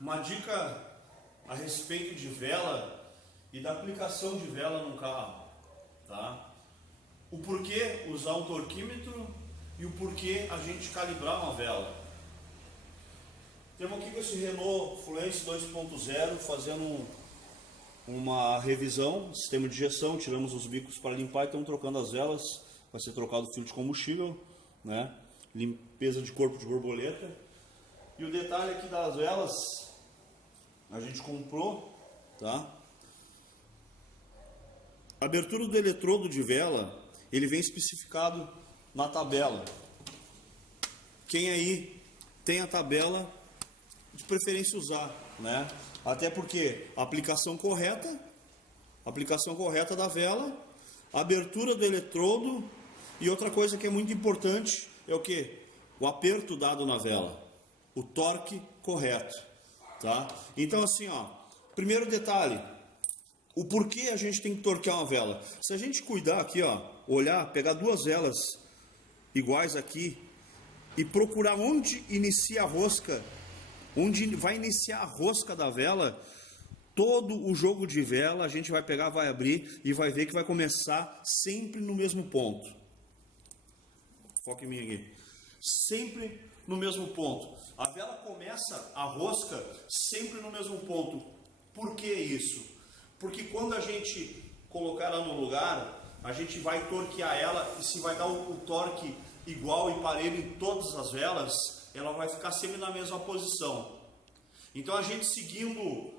Uma dica a respeito de vela e da aplicação de vela num carro, tá? O porquê usar um torquímetro e o porquê a gente calibrar uma vela. Temos aqui com esse Renault Fluence 2.0 fazendo uma revisão, sistema de injeção, tiramos os bicos para limpar e estamos trocando as velas, vai ser trocado o filtro de combustível, né? Limpeza de corpo de borboleta. E o detalhe aqui das velas, a gente comprou, tá? A abertura do eletrodo de vela, ele vem especificado na tabela. Quem aí tem a tabela, de preferência usar, né? Até porque a aplicação correta da vela, a abertura do eletrodo e outra coisa que é muito importante é o que? O aperto dado na vela, o torque correto, tá? Então assim, ó, primeiro detalhe, o porquê a gente tem que torquear uma vela. Se a gente cuidar aqui, ó, olhar, pegar duas velas iguais aqui e procurar onde inicia a rosca, onde vai iniciar a rosca da vela, todo o jogo de vela a gente vai pegar, vai abrir e vai ver que vai começar sempre no mesmo ponto. Foca em mim aqui. Sempre no mesmo ponto. A vela começa a rosca sempre no mesmo ponto. Por que isso? Porque quando a gente colocar ela no lugar, a gente vai torquear ela e se vai dar o torque igual e parelho em todas as velas, ela vai ficar sempre na mesma posição. Então a gente seguindo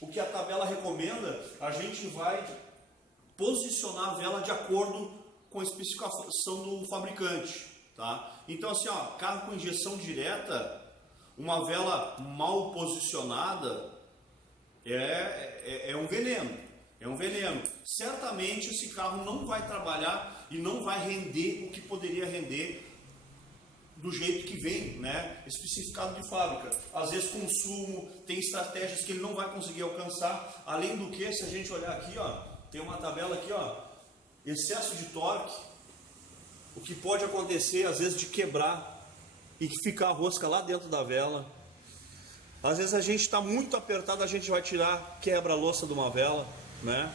o que a tabela recomenda, a gente vai posicionar a vela de acordo com a especificação do fabricante, tá? Então assim, ó, carro com injeção direta, uma vela mal posicionada é um veneno. É um veneno. Certamente esse carro não vai trabalhar e não vai render o que poderia render do jeito que vem, né? Especificado de fábrica. Às vezes consumo, tem estratégias que ele não vai conseguir alcançar. Além do que, se a gente olhar aqui, ó, tem uma tabela aqui, ó, excesso de torque, o que pode acontecer às vezes de quebrar e ficar a rosca lá dentro da vela. Às vezes a gente está muito apertado, a gente vai tirar, quebra a louça de uma vela, né?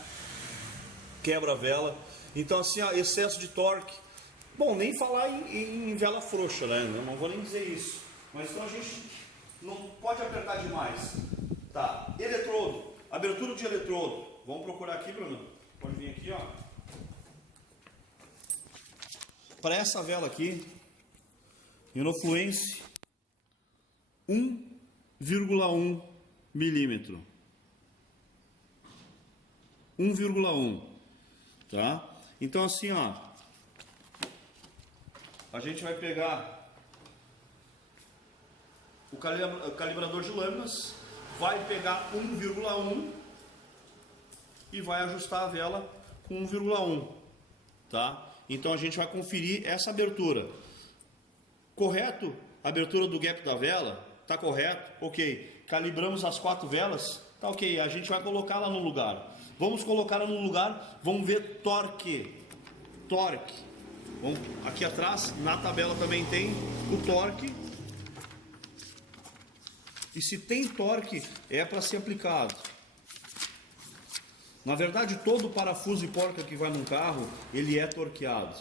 Quebra a vela. Então assim, ó, excesso de torque. Bom, nem falar em vela frouxa, né? Eu não vou nem dizer isso. Mas então a gente não pode apertar demais. Tá, eletrodo, abertura de eletrodo. Vamos procurar aqui, Bruno. Pode vir aqui, ó. Para essa vela aqui, Renault Fluence 1,1 milímetro. 1,1, tá? Então assim, ó, a gente vai pegar o calibrador de lâminas, vai pegar 1,1 e vai ajustar a vela com 1,1, tá? Então a gente vai conferir essa abertura. Correto? A abertura do gap da vela tá correto? Ok. Calibramos as 4 velas, tá ok. A gente vai colocá-la no lugar. Vamos colocá-la no lugar, vamos ver torque. Torque. Vamos, aqui atrás, na tabela também tem o torque. E se tem torque, é para ser aplicado. Na verdade, todo parafuso e porca que vai num carro, ele é torqueado.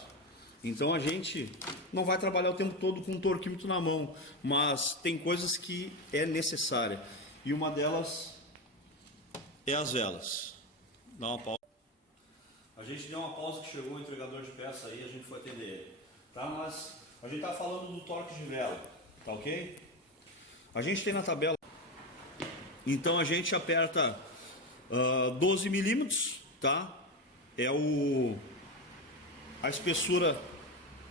Então a gente não vai trabalhar o tempo todo com um torquímetro na mão, mas tem coisas que é necessária. E uma delas é as velas. Dá uma pausa. A gente deu uma pausa que chegou o entregador de peça aí, a gente foi atender ele. Tá? Mas a gente está falando do torque de vela, tá ok? A gente tem na tabela, então a gente aperta 12 milímetros, tá? É a espessura,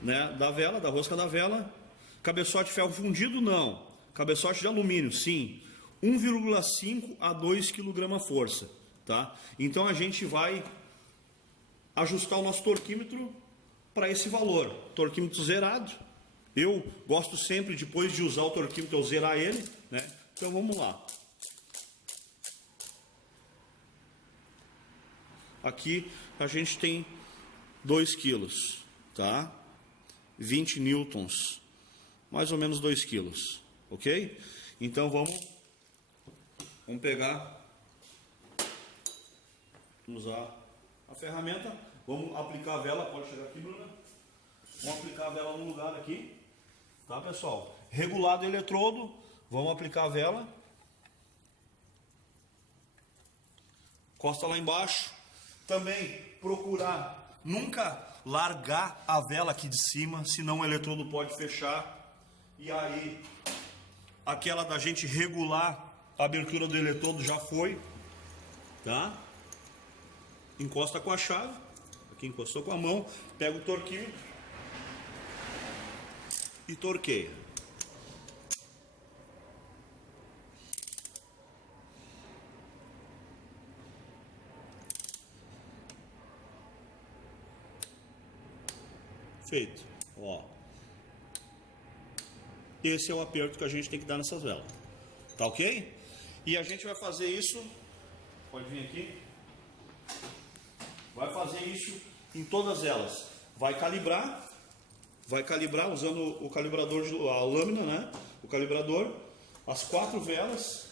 né, da vela, da rosca da vela. Cabeçote de ferro fundido, não. Cabeçote de alumínio, sim. 1,5 a 2 kg força, tá? Então a gente vai ajustar o nosso torquímetro para esse valor. Torquímetro zerado. Eu gosto sempre, depois de usar o torquímetro, eu zerar ele, né? Então vamos lá. Aqui a gente tem 2 quilos, tá? 20 newtons, mais ou menos 2 quilos, ok? Então vamos Vamos pegar, usar a ferramenta, vamos aplicar a vela, pode chegar aqui, Bruna. Vamos aplicar a vela no lugar aqui, tá, pessoal? Regulado o eletrodo, vamos aplicar a vela. Encosta lá embaixo. Também procurar nunca largar a vela aqui de cima, senão o eletrodo pode fechar. E aí, aquela da gente regular a abertura do eletrodo já foi, tá? Encosta com a chave, aqui encostou com a mão, pega o torquinho e torqueia. Feito, ó. Esse é o aperto que a gente tem que dar nessas velas, tá ok? E a gente vai fazer isso, pode vir aqui, vai fazer isso em todas elas. Vai calibrar usando o calibrador, a lâmina, né? O calibrador, as 4 velas,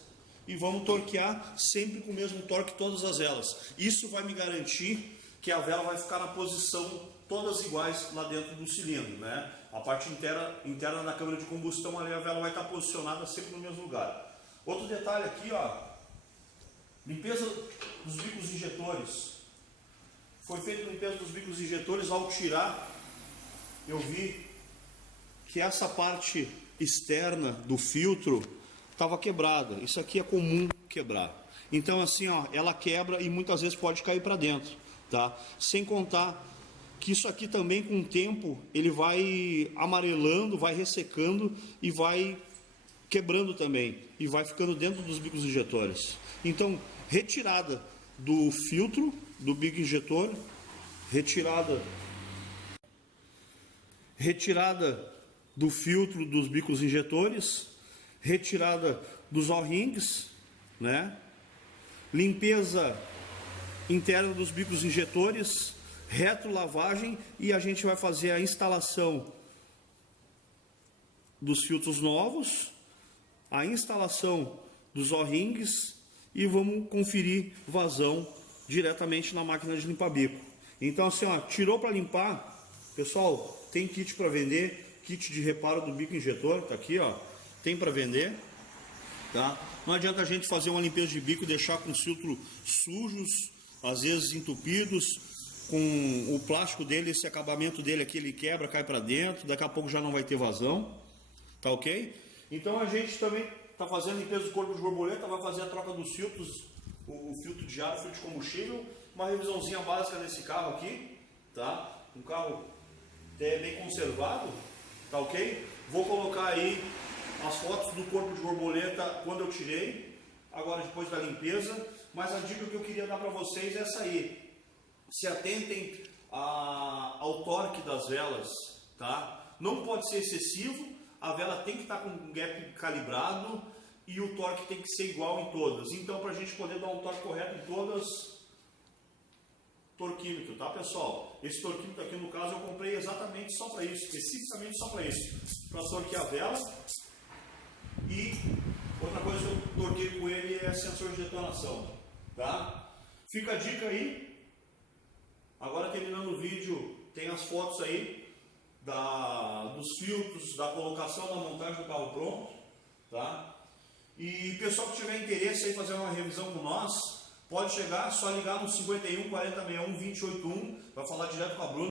e vamos torquear sempre com o mesmo torque todas as velas. Isso vai me garantir que a vela vai ficar na posição todas iguais lá dentro do cilindro, né? A parte interna da câmara de combustão ali, a vela vai estar posicionada sempre no mesmo lugar. Outro detalhe aqui, ó, limpeza dos bicos injetores. Foi feita a limpeza dos bicos injetores. Ao tirar, eu vi que essa parte externa do filtro estava quebrada. Isso aqui é comum quebrar. Então assim, ó, ela quebra e muitas vezes pode cair para dentro, tá? Sem contar que isso aqui também, com o tempo, ele vai amarelando, vai ressecando e vai quebrando também, e vai ficando dentro dos bicos injetores. Então, retirada do filtro do bico injetor, retirada do filtro dos bicos injetores, retirada dos O-rings, né? Limpeza interna dos bicos injetores, retrolavagem, e a gente vai fazer a instalação dos filtros novos, a instalação dos O-rings, e vamos conferir vazão diretamente na máquina de limpar bico. Então assim, ó, tirou para limpar, pessoal, tem kit para vender, kit de reparo do bico injetor, tá aqui, ó, tem para vender, tá? Não adianta a gente fazer uma limpeza de bico e deixar com os filtros sujos, às vezes entupidos, com o plástico dele, esse acabamento dele aqui, ele quebra, cai para dentro, daqui a pouco já não vai ter vazão, tá ok? Então a gente também está fazendo limpeza do corpo de borboleta, vai fazer a troca dos filtros, o filtro de ar, o filtro de combustível, uma revisãozinha básica desse carro aqui, tá? Um carro bem conservado, tá ok? Vou colocar aí as fotos do corpo de borboleta quando eu tirei, agora depois da limpeza, mas a dica que eu queria dar para vocês é essa aí. Se atentem ao torque das velas, tá? Não pode ser excessivo, a vela tem que estar com um gap calibrado e o torque tem que ser igual em todas. Então, para a gente poder dar um torque correto em todas, torquímetro, tá, pessoal? Esse torquímetro aqui, no caso, eu comprei exatamente só para isso, especificamente só para isso, para torquear a vela. E outra coisa que eu torquei com ele é sensor de detonação, tá? Fica a dica aí. Agora, terminando o vídeo, tem as fotos aí dos filtros, da colocação, da montagem do carro pronto, tá? E pessoal que tiver interesse em fazer uma revisão com nós, pode chegar, só ligar no 51 40 61 281, vai falar direto com a Bruna.